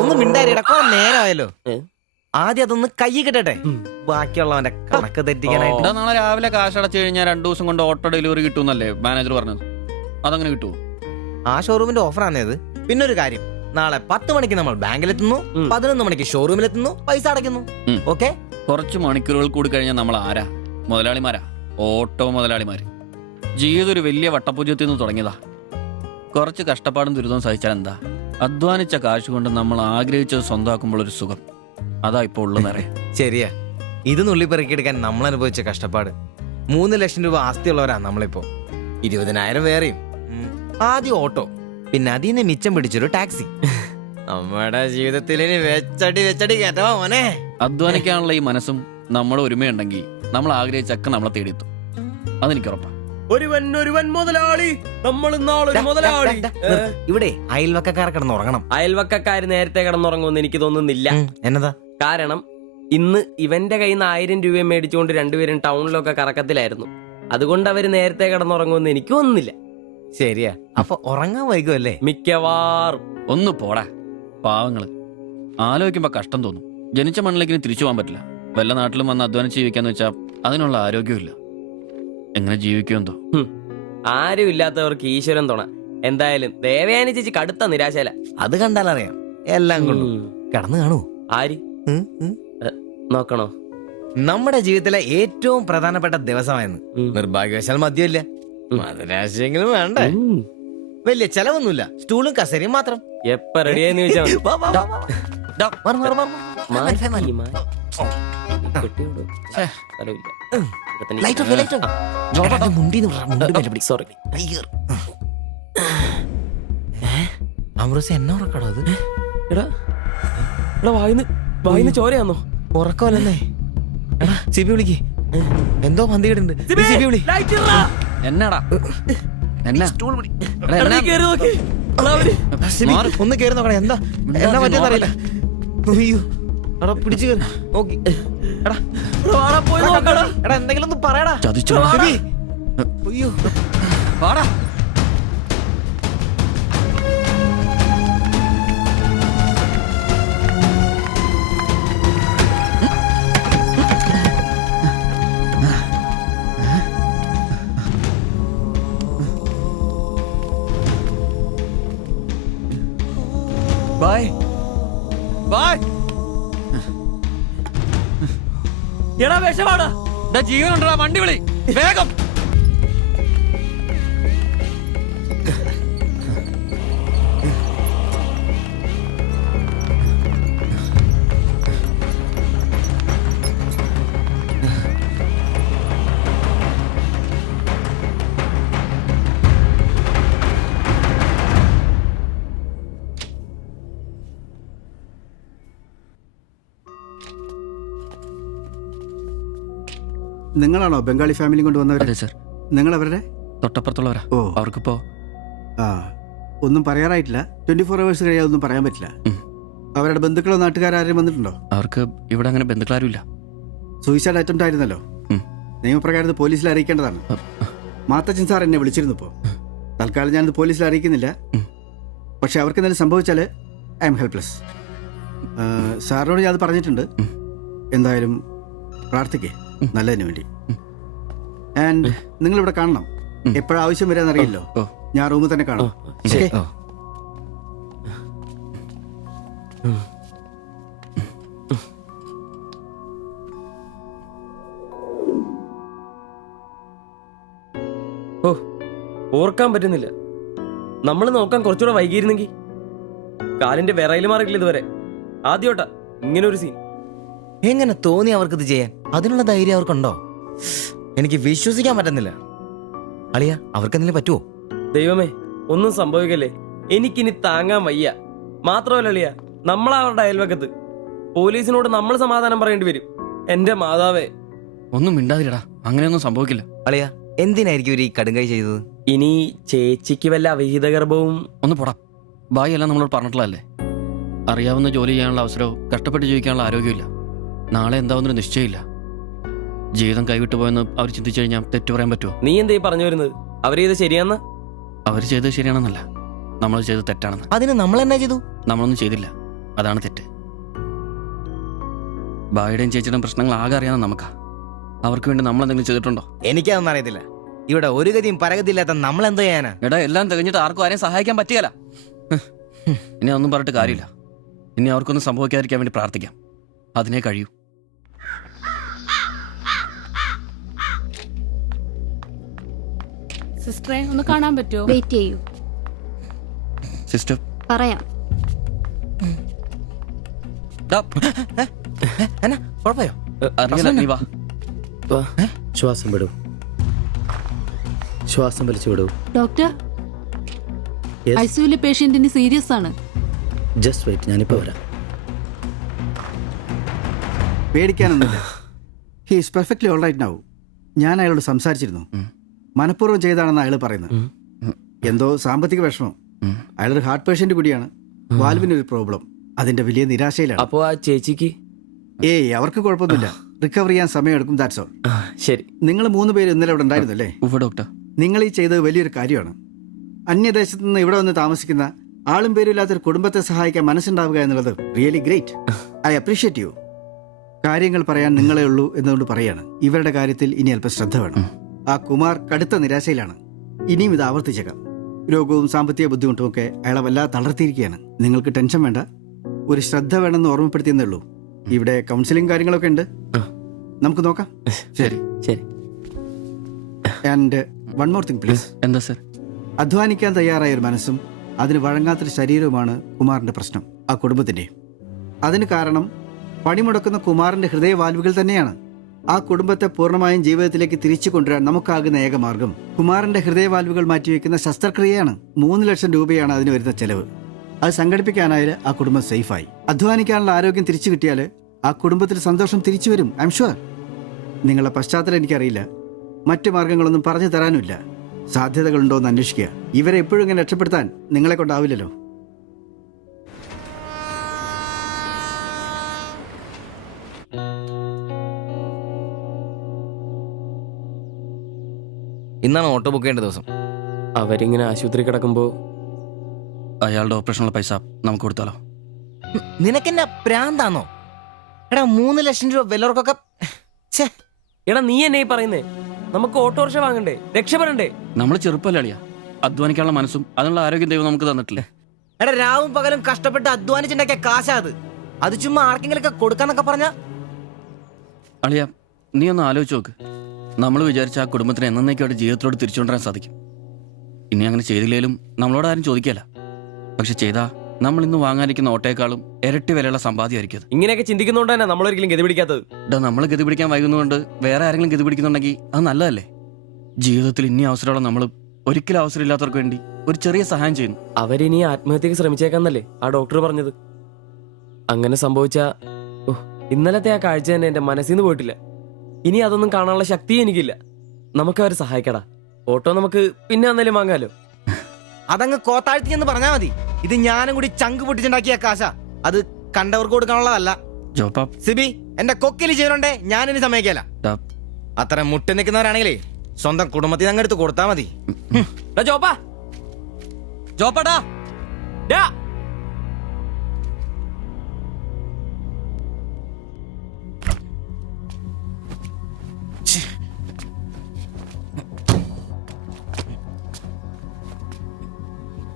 ഒന്ന് മിണ്ടാരിടാ, കുറെ നേരമായല്ലോ. ആദ്യം അതൊന്ന് കൈ കിട്ടട്ടെ, ബാക്കിയുള്ളവന്റെ കണക്ക് തെറ്റിക്കാനായിട്ട്. നാളെ രാവിലെ കാശ് അടച്ചു കഴിഞ്ഞാൽ 2 ദിവസം കൊണ്ട് ഓട്ടോ ഡെലിവറി കിട്ടുമെന്നല്ലേ മാനേജർ പറഞ്ഞത്? അതങ്ങനെ കിട്ടുമോ? ആ ഷോറൂമിന്റെ ഓഫറാണേത്. പിന്നെ ഒരു കാര്യം, നാളെ 10 മണിക്ക് നമ്മൾ ബാങ്കിലെത്തുന്നു, 11 മണിക്ക് ഷോറൂമിലെത്തുന്നു, പൈസ അടയ്ക്കുന്നു. ഓക്കെ? കുറച്ച് മണിക്കൂറുകൾ കൂടി കഴിഞ്ഞാൽ നമ്മൾ ആരാ? മുതലാളിമാരാ, ഓട്ടോ മുതലാളിമാര്. ജീവിതം ഒരു വലിയ വട്ടപൂജ്യത്തിൽ നിന്ന് തുടങ്ങിയതാ. കുറച്ച് കഷ്ടപ്പാടും ദുരിതവും സഹിച്ചാൽ എന്താ? അധ്വാനിച്ച കാശ് കൊണ്ട് നമ്മൾ ആഗ്രഹിച്ചത് സ്വന്തമാക്കുമ്പോൾ ഒരു സുഖം, അതാ ഇപ്പൊ ഉള്ളതെന്നറിയാം. ശരിയാ, ഇത് നുള്ളിപ്പെറുക്കിയെടുക്കാൻ നമ്മൾ അനുഭവിച്ച കഷ്ടപ്പാട്. 3 ലക്ഷം രൂപ ആസ്തിയുള്ളവരാ നമ്മളിപ്പോ. 20,000 വേറെയും. ആദ്യം ഓട്ടോ, പിന്നെ അതിന് മിച്ചം പിടിച്ചൊരു ടാക്സി. നമ്മുടെ ജീവിതത്തിൽ ഇനി വെച്ചടി കേട്ടോ മോനെ. അധ്വാനിക്കാനുള്ള ഈ മനസ്സും നമ്മുടെ ഒരുമയുണ്ടെങ്കിൽ നമ്മൾ ആഗ്രഹിച്ചൊക്കെ നമ്മളെ തേടിയെത്തും, അതെനിക്ക് ഉറപ്പാ. ഒരുവൻ മുതലാളി, നമ്മൾ നാളെ മുതലാളി. ഇവിടെ അയൽവക്കക്കാർ കിടന്നുറങ്ങണം. അയൽവക്കക്കാര് നേരത്തെ കിടന്നുറങ്ങുമെന്ന് എനിക്ക് തോന്നുന്നില്ല. എന്നതാ കാരണം ഇന്ന് ഇവന്റെ കയ്യിൽ നിന്ന് 1000 രൂപ മേടിച്ചുകൊണ്ട് രണ്ടുപേരും ടൗണിലൊക്കെ കറക്കത്തിലായിരുന്നു. അതുകൊണ്ട് അവര് നേരത്തെ കിടന്നുറങ്ങുമെന്ന് എനിക്ക് തോന്നുന്നില്ല. ശരിയാ, അപ്പൊ ഉറങ്ങാൻ വൈകുമല്ലേ? മിക്കവാറും. ഒന്ന് പോടാ പാവങ്ങള്. ആലോചിക്കുമ്പോ കഷ്ടം തോന്നും. ജനിച്ച മണ്ണിലേക്ക് ഇനി തിരിച്ചു പോകാൻ പറ്റില്ല. വല്ല നാട്ടിലും വന്ന് അധ്വാനിച്ച് ജീവിക്കാന്ന് വെച്ചാൽ അതിനുള്ള ആരോഗ്യമില്ല. എങ്ങനെ ജീവിക്കുമെന്തോ. ആരും ഇല്ലാത്തവർക്ക് ഈശ്വരൻ തുണ. എന്തായാലും ദേവയാനി ചേച്ചി കടുത്ത നിരാശയില. അത് കണ്ടാലറിയാം. എല്ലാം കൊണ്ടും കടന്നു കാണൂ. ആര് നോക്കണോ? നമ്മുടെ ജീവിതത്തിലെ ഏറ്റവും പ്രധാനപ്പെട്ട ദിവസമായിരുന്നു. നിർഭാഗ്യവശാൽ മദ്യമില്ല. മധുരാശയെങ്കിലും വേണ്ടേ? വലിയ ചെലവൊന്നുമില്ല, സ്റ്റൂളും കസേരയും മാത്രം. എപ്പ റെഡിയാന്ന് ചോദിച്ചാൽ എന്നെ ഉറക്കടോ അത്? വായിന്ന് ചോരയാന്നോ? ഉറക്കമല്ലേ? എടാ സിബി വിളിക്ക്, എന്തോ പന്തികേടുണ്ട്. സിബി വിളി. എന്നാടാ എന്നാ? ഒന്ന് കേറി നോക്കണേ, എന്താ എന്നാ പറ്റിയെന്നറിയില്ല. അയ്യോ എടാ പിടിച്ചു കയറി നോക്കി. എടാ എന്തെങ്കിലും ഒന്ന് പറയടാ. അയ്യോ വാടാ. Bye bye. എടാ വിഷമാടാ. ജീവനുണ്ടാ, വണ്ടി വിളി വേഗം. നിങ്ങളാണോ ബംഗാളി ഫാമിലി കൊണ്ടുവന്നവർ? അതെ സർ. നിങ്ങൾ അവരുടെ തൊട്ടപ്പുറത്തുള്ളവരാ. ഓ, അവർക്കിപ്പോ ഒന്നും പറയാറായിട്ടില്ല. 24 hours കഴിയാതെ ഒന്നും പറയാൻ പറ്റില്ല. അവരുടെ ബന്ധുക്കളോ നാട്ടുകാരും വന്നിട്ടുണ്ടോ? അവർക്ക് ഇവിടെ അങ്ങനെ ബന്ധുക്കളാരും ഇല്ല. സൂയിസൈഡ് അറ്റംപ്റ്റ് ആയിരുന്നല്ലോ. നിയമപ്രകാരം പോലീസിൽ അറിയിക്കേണ്ടതാണ്. മാത്തച്ചൻ സാർ എന്നെ വിളിച്ചിരുന്നു. ഇപ്പോൾ തൽക്കാലം ഞാനത് പോലീസിൽ അറിയിക്കുന്നില്ല. പക്ഷെ അവർക്ക് എന്തെങ്കിലും സംഭവിച്ചാൽ ഐ എം ഹെൽപ്ലെസ്. സാറിനോട് ഞാൻ അത് പറഞ്ഞിട്ടുണ്ട്. എന്തായാലും പ്രാർത്ഥിക്കേ നല്ലതിന് വേണ്ടി. ആൻഡ് നിങ്ങൾ ഇവിടെ കാണണം. എപ്പോഴും ആവശ്യം വരാന്നറിയില്ലോ. ഞാൻ റൂമിൽ തന്നെ കാണാം. ഓ, ഓർക്കാൻ പറ്റുന്നില്ല. നമ്മൾ നോക്കാൻ കുറച്ചുകൂടെ വൈകിയിരുന്നെങ്കിൽ. കാലിന്റെ വിറയിൽ മാറിയില്ല ഇതുവരെ. ആദ്യോട്ടാ ഇങ്ങനെ ഒരു സീൻ. എങ്ങനെ തോന്നി അവർക്കിത് ചെയ്യാൻ? അതിനുള്ള ധൈര്യം അവർക്കുണ്ടോ? എനിക്ക് വിശ്വസിക്കാൻ പറ്റുന്നില്ല. അളിയ, അവർക്കെന്തെങ്കിലും പറ്റുമോ? ദൈവമേ, ഒന്നും സംഭവിക്കല്ലേ. എനിക്കിനി താങ്ങാൻ വയ്യ. മാത്രമല്ല അളിയ, നമ്മളവരുടെ അയൽവക്കത്ത്. പോലീസിനോട് നമ്മൾ സമാധാനം പറയേണ്ടി വരും. എന്റെ മാതാവേ. ഒന്നും മിണ്ടാതിരടാ, അങ്ങനെയൊന്നും സംഭവിക്കില്ല. അളിയ, എന്തിനായിരിക്കും ഒരു ഈ കടുങ്കൈ ചെയ്തത്? ഇനി ചേച്ചിക്ക് വല്ല അവിഹിത ഗർഭവും. ഒന്ന് പോടാ. ബായി എല്ലാം നമ്മളോട് പറഞ്ഞിട്ടുള്ളതല്ലേ. അറിയാവുന്ന ജോലി ചെയ്യാനുള്ള അവസരവും കഷ്ടപ്പെട്ട് ജീവിക്കാനുള്ള ആരോഗ്യമില്ല. നാളെ എന്താവുന്നൊരു നിശ്ചയമില്ല. ജീവിതം കൈവിട്ടു പോയെന്ന് അവർ ചിന്തിച്ചു കഴിഞ്ഞാൽ തെറ്റു പറയാൻ പറ്റുമോ? നീ എന്താ പറഞ്ഞു വരുന്നത്? അവർ ചെയ്ത് ശരിയാന്ന? അവർ ചെയ്തത് ശരിയാണെന്നല്ല, നമ്മൾ ചെയ്തത് തെറ്റാണെന്ന്. അതിന് നമ്മൾ എന്നാ ചെയ്തു? നമ്മളൊന്നും ചെയ്തില്ല, അതാണ് തെറ്റ്. ബായുടെയും ചേച്ചിയുടെയും പ്രശ്നങ്ങൾ ആകെ അറിയാവുന്ന നമുക്കാ. അവർക്ക് വേണ്ടി നമ്മൾ എന്തെങ്കിലും ചെയ്തിട്ടുണ്ടോ? എനിക്കതൊന്നും അറിയത്തില്ല. ഇവിടെ ഒരു ഗതിയും പരഗതിയില്ലാത്ത നമ്മൾ എന്ത് ചെയ്യാനാ? എടാ, എല്ലാം തികഞ്ഞിട്ട് ആർക്കും ആരെയും സഹായിക്കാൻ പറ്റിയല്ല. ഇനി ഒന്നും പറഞ്ഞിട്ട് കാര്യമില്ല. ഇനി അവർക്കൊന്നും സംഭവിക്കാതിരിക്കാൻ വേണ്ടി പ്രാർത്ഥിക്കാം. അതിനെ കഴിയൂ. സിസ്റ്ററെ ഒന്ന് കാണാൻ പറ്റുമോ? വെയിറ്റ് ചെയ്യൂ, സിസ്റ്റർ, പറയാം. എന്നാ കുഴപ്പയോ? അറിയില്ല, നീ വാ. ശ്വാസം വിടൂ, ശ്വാസം വലിച്ചു വിടൂ. Doctor, Yes. ഐസിയുലെ പേഷ്യന്റിന് സീരിയസ് ആണ്. ജസ്റ്റ് വെയിറ്റ്, ഞാനിപ്പോൾ വരാം. പേടിക്കാനൊന്നുമില്ല. He is perfectly all right now. ഞാൻ അയാളോട് സംസാരിച്ചിരുന്നു. മനഃപൂർവ്വം ചെയ്താണെന്ന് അയാൾ പറയുന്നത്. എന്തോ സാമ്പത്തിക വിഷമം. അയാളൊരു ഹാർട്ട് പേഷ്യന്റ് കൂടിയാണ്. വാൽവിനൊരു പ്രോബ്ലം. അതിന്റെ വലിയ നിരാശയിലാണ്. അപ്പോ ആ ചേച്ചിക്ക്? ഏയ്, അവർക്ക് കുഴപ്പമൊന്നുമില്ല. റിക്കവർ ചെയ്യാൻ സമയമെടുക്കും, ദാറ്റ്സ് ഓൾ. ശരി. നിങ്ങൾ 3 പേര് ഇന്നലെ ഇവിടെ ഉണ്ടായിരുന്നു അല്ലേ? ഉവ്വ് ഡോക്ടർ. നിങ്ങൾ ഈ ചെയ്തത് വലിയൊരു കാര്യമാണ്. അന്യദേശത്ത് നിന്ന് ഇവിടെ വന്ന് താമസിക്കുന്ന ആളും പേരും ഇല്ലാത്തൊരു കുടുംബത്തെ സഹായിക്കാൻ മനസ്സുണ്ടാവുക എന്നുള്ളത് really great. I appreciate you. കാര്യങ്ങൾ പറയാൻ നിങ്ങളെ ഉള്ളൂ എന്നുകൊണ്ട് പറയാണ്. ഇവരുടെ കാര്യത്തിൽ ഇനി അല്പം ശ്രദ്ധ വേണം. ആ കുമാർ കടുത്ത നിരാശയിലാണ്. ഇനിയും ഇത് ആവർത്തിച്ചേക്കാം. രോഗവും സാമ്പത്തിക ബുദ്ധിമുട്ടും ഒക്കെ അയാളെ വല്ലാതെ തളർത്തിയിരിക്കുകയാണ്. നിങ്ങൾക്ക് ടെൻഷൻ വേണ്ട. ഒരു ശ്രദ്ധ വേണമെന്ന് ഓർമ്മപ്പെടുത്തിയെന്നേ ഉള്ളൂ. ഇവിടെ കൗൺസിലിംഗ് കാര്യങ്ങളൊക്കെ ഉണ്ട്, നമുക്ക് നോക്കാം. ശരി ശരി. And one more thing please. എന്താ സർ? അധ്വാനിക്കാൻ തയ്യാറായ ഒരു മനസ്സും അതിന് വഴങ്ങാത്തൊരു ശരീരവുമാണ് കുമാറിന്റെ പ്രശ്നം, ആ കുടുംബത്തിന്റെ. അതിന് കാരണം പണിമുടക്കുന്ന കുമാറിന്റെ ഹൃദയവാൽവുകൾ തന്നെയാണ്. ആ കുടുംബത്തെ പൂർണ്ണമായും ജീവിതത്തിലേക്ക് തിരിച്ചു കൊണ്ടുവരാൻ നമുക്കാകുന്ന ഏക മാർഗം കുമാറിന്റെ ഹൃദയവാൽവുകൾ മാറ്റിവെക്കുന്ന ശസ്ത്രക്രിയയാണ്. 3 ലക്ഷം രൂപയാണ് അതിന് വരുന്ന ചെലവ്. അത് സംഘടിപ്പിക്കാനായാൽ ആ കുടുംബം സേഫായി. അധ്വാനിക്കാനുള്ള ആരോഗ്യം തിരിച്ചു കിട്ടിയാൽ ആ കുടുംബത്തിൽ സന്തോഷം തിരിച്ചു വരും. I am sure. നിങ്ങളുടെ പശ്ചാത്തലം എനിക്കറിയില്ല, മറ്റു മാർഗങ്ങളൊന്നും പറഞ്ഞു തരാനുമില്ല. സാധ്യതകളുണ്ടോ എന്ന് അന്വേഷിക്കുക. ഇവരെ എപ്പോഴും ഇങ്ങനെ രക്ഷപ്പെടുത്താൻ നിങ്ങളെ കൊണ്ടാവില്ലല്ലോ. ഇന്നാണ് ഓട്ടോ ബുക്ക് ചെയ്യേണ്ട ദിവസം. അവരിങ്ങനെ ആശുപത്രി കിടക്കുമ്പോ അയാളുടെ ഓപ്പറേഷനുള്ള പൈസ നമുക്ക് കൊടുത്താലോ? നിനക്കെന്നെ പ്രാന്താന്നോ? എടാ 3 ലക്ഷം രൂപ വിലവർക്കൊക്കെ. എടാ, നീ എന്നെ ഈ പറയുന്നേ? നമുക്ക് ഓട്ടോറിക്ഷ വാങ്ങണ്ടേ, രക്ഷപ്പെടണ്ടേ? നമ്മൾ ചെറുപ്പമല്ലേ അളിയാ? അധ്വാനിക്കാനുള്ള മനസ്സും അതിനുള്ള ആരോഗ്യം ദൈവം നമുക്ക് തന്നിട്ടില്ലേ? എടാ, രാവും പകലും കഷ്ടപ്പെട്ട് അധ്വാനിച്ചുണ്ടാക്കിയ കാശാ അത്. അത് ചുമ്മാ ആർക്കെങ്കിലൊക്കെ കൊടുക്കാന്നൊക്കെ പറഞ്ഞ. അളിയ, നീ ഒന്ന് ആലോചിച്ച് നോക്ക്. നമ്മൾ വിചാരിച്ച ആ കുടുംബത്തിന് എന്നേക്കുമായിട്ട് ജീവിതത്തിലോട് തിരിച്ചുകൊണ്ടുവരാൻ സാധിക്കും. ഇനി അങ്ങനെ ചെയ്തില്ലേലും നമ്മളോട് ആരും ചോദിക്കല്ല. പക്ഷെ ചെയ്താ നമ്മൾ ഇന്ന് വാങ്ങാനിരിക്കുന്ന ഓട്ടോയെക്കാളും ഇരട്ടി വിലയുള്ള സമ്പാദ്യമായിരിക്കും അത്. ഇങ്ങനെയൊക്കെ ചിന്തിക്കുന്നതുകൊണ്ട് തന്നെ നമ്മളൊരിക്കലും ഗതി പിടിക്കാത്തത്. ഇടാ, നമ്മൾ ഗതി പിടിക്കാൻ വൈകുന്നതുകൊണ്ട് വേറെ ആരെങ്കിലും ഗതി പിടിക്കുന്നുണ്ടെങ്കിൽ അത് നല്ലതല്ലേ? ജീവിതത്തിൽ ഇനി അവസരമുള്ള നമ്മൾ ഒരിക്കലും അവസരമില്ലാത്തവർക്ക് വേണ്ടി ഒരു ചെറിയ സഹായം ചെയ്യുന്നു. അവരിനി ആത്മഹത്യക്ക് ശ്രമിച്ചേക്കാന്നല്ലേ ആ ഡോക്ടർ പറഞ്ഞത്? അങ്ങനെ സംഭവിച്ചാ ഇന്നലത്തെ ആ കാഴ്ച തന്നെ എന്റെ മനസ്സിൽ നിന്ന് പോയിട്ടില്ല. ഇനി അതൊന്നും കാണാനുള്ള ശക്തി എനിക്കില്ല. നമുക്ക് അവരെ സഹായിക്കടാ. ഓട്ടോ നമുക്ക് പിന്നെ അന്നേലും വാങ്ങാലോ. അതങ്ങ് കോത്താഴ്ത്തി എന്ന് പറഞ്ഞാ മതി. ഇത് ഞാനും കൂടി ചങ്ക് പൊട്ടിച്ചുണ്ടാക്കിയ കാശാ. അത് കണ്ടവർക്ക് കൊടുക്കാനുള്ളതല്ല. ജോപ്പാ, സിബി, എന്റെ കൊക്കില് ജീവനുണ്ടേ ഞാനിനി സമ്മതിക്കല. ഡാ, അത്ര മുട്ടി നിൽക്കുന്നവരാണെങ്കിലേ സ്വന്തം കുടുംബത്തിൽ അങ്ങ് എടുത്ത് കൊടുത്താ മതി. ജോപ്പാ, ജോപ്പാടാ. ഡാ.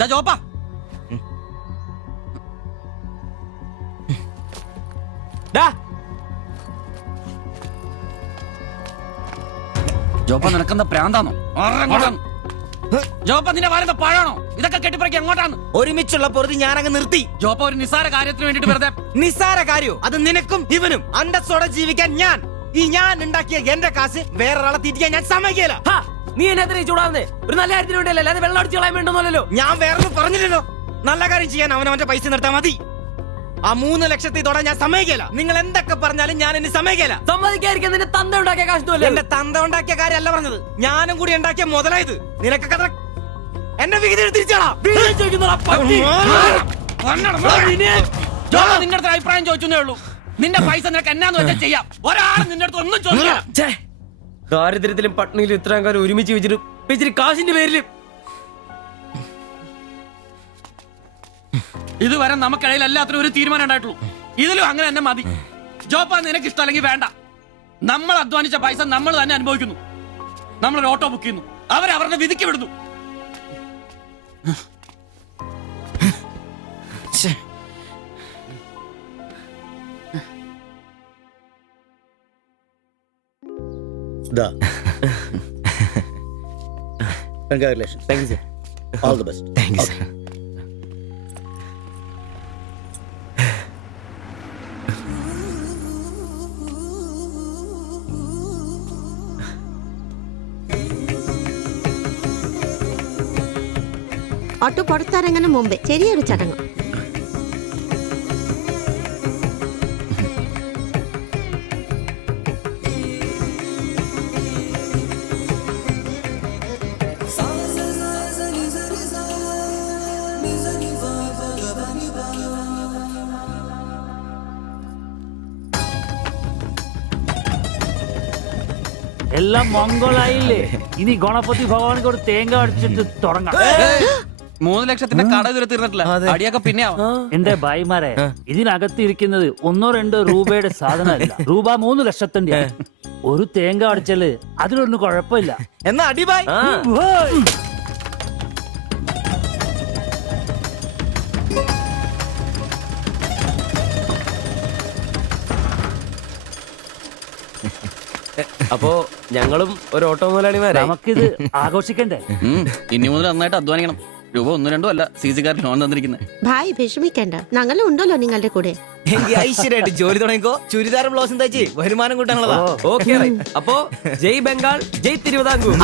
ഡാ ജോപ്പാ. ഡാ. ജോപ്പ, നിനക്കെന്താ പ്രാന്താണോ? ജോപ്പ, നിന്റെ വാരുന്ന പഴാണോ? ഇതൊക്കെ കെട്ടിപ്പറക്കി എങ്ങോട്ടാണ്? ഒരുമിച്ചുള്ള പൊറുതി ഞാനങ്ങ് നിർത്തി. ജോപ്പ, ഒരു നിസ്സാര കാര്യത്തിന് വേണ്ടിട്ട് വെറുതെ. നിസ്സാര കാര്യോ? അത് നിനക്കും ഇവനും അന്തസ്സോടെ ജീവിക്കാൻ ഞാൻ ഉണ്ടാക്കിയ എന്റെ കാശ് വേറൊരാളെ തീറ്റിക്കാൻ ഞാൻ സമ്മതിക്കില്ല. ഹാ, നീ എന്നെ അത്രയും ചൂടാവുന്നേ? ഒരു നല്ല കാര്യത്തിന് വേണ്ടിയല്ലേ, അല്ലാതെ വെള്ളം അടിച്ചു കളയാൻ വേണ്ടല്ലോ. ഞാൻ വേറൊന്നും പറഞ്ഞില്ലല്ലോ. നല്ല കാര്യം ചെയ്യാൻ അവനവന്റെ പൈസ നിർത്താൻ മതി. ആ 3 ലക്ഷത്തിൽ തൊടാൻ ഞാൻ സമ്മതിക്കില്ല. നിങ്ങൾ എന്തൊക്കെ പറഞ്ഞാലും ഞാൻ ഇനി സമ്മതിക്കില്ല. സമ്മതിക്കാതിരിക്കാൻ നിന്റെ തന്ത ഉണ്ടാക്കിയ കാശ്. എന്റെ തന്ത ഉണ്ടാക്കിയ കാര്യമല്ല പറഞ്ഞത്, ഞാനും കൂടി ഉണ്ടാക്കിയ മുതലായത്. നിനക്കൊക്കെ അത്ര എന്റെ വിഹിതം തിരിച്ചാടാ. നിന്റെ അടുത്ത് അഭിപ്രായം ചോദിച്ചേ ഉള്ളൂ. നിന്റെ പൈസ നിനക്ക് എന്നാന്ന് വെച്ചാൽ ചെയ്യാം. ഒരാളും നിന്റെ അടുത്ത് ഒന്നും ചോദിക്കാം. ദാരിദ്ര്യത്തിലും പട്ടിണിയിലും ഇത്രയും കാലം ഒരുമിച്ച് വെച്ചിട്ട് കാശിന്റെ പേരില് ഇതുവരെ നമുക്കിടയിൽ എല്ലാത്തിനും ഒരു തീരുമാനം ഉണ്ടായിട്ടുള്ളൂ. ഇതിലും അങ്ങനെ തന്നെ മതി. ജോപ്പാ നിനക്ക് ഇഷ്ടമല്ലെങ്കിൽ വേണ്ട. നമ്മൾ അധ്വാനിച്ച പൈസ നമ്മൾ തന്നെ അനുഭവിക്കുന്നു. നമ്മളൊരു ഓട്ടോ ബുക്ക് ചെയ്യുന്നു, അവരവരുടെ വിധിക്ക് വിടുന്നു. ശ്ശേ. ദാ congratulation. Thank you sir. All the best. Thank you sir. ഒട്ടു പുറത്തിറങ്ങുന്ന മുമ്പേ ചെറിയൊരു ചടങ്ങ്. എല്ലാം മംഗളായില്ലേ? ഇനി ഗണപതി ഭഗവാനിക്ക് ഒരു തേങ്ങ അടിച്ചിട്ട് തുടങ്ങാം. 3 ലക്ഷത്തിന്റെ കട ഇതുവരെ തീർന്നിട്ടില്ല. അടിയൊക്കെ പിന്നെ ആവാം. എന്റെ ഭായിമാരെ, ഇതിനകത്ത് ഇരിക്കുന്നത് 1-2 രൂപയുടെ സാധനമല്ല, രൂപ 3 ലക്ഷത്തിന്റെ. ഒരു തേങ്ങ അടിച്ചാല് അതിലൊന്നും കുഴപ്പമില്ല. എന്നാ അടിബായ്. ഓയ്! അപ്പോ ഞങ്ങളും ഒരു ഓട്ടോ മുതലാളിമാരായി. നമുക്കിത് ആഘോഷിക്കണ്ടേ? ഇനി മുതൽ നന്നായിട്ട് അധ്വാനിക്കണം. രൂപ 1-2 അല്ല CC-കാർ ലോൺ തന്നിരിക്കുന്നത്. ഭായ് വിഷമിക്കണ്ട, ഞങ്ങളും ഉണ്ടല്ലോ നിങ്ങളുടെ കൂടെ. എനിക്ക് ഐശ്വര്യമായിട്ട് ജോലി തുടങ്ങിക്കോ. ചുരിദാറും ബ്ലൗസും തയ്ച്ച് വരുമാനം കൂട്ടാനുള്ളതാ. ഓക്കെ അപ്പോ ജയ് ബംഗാൾ, ജയ് തിരുവിതാംകൂർ.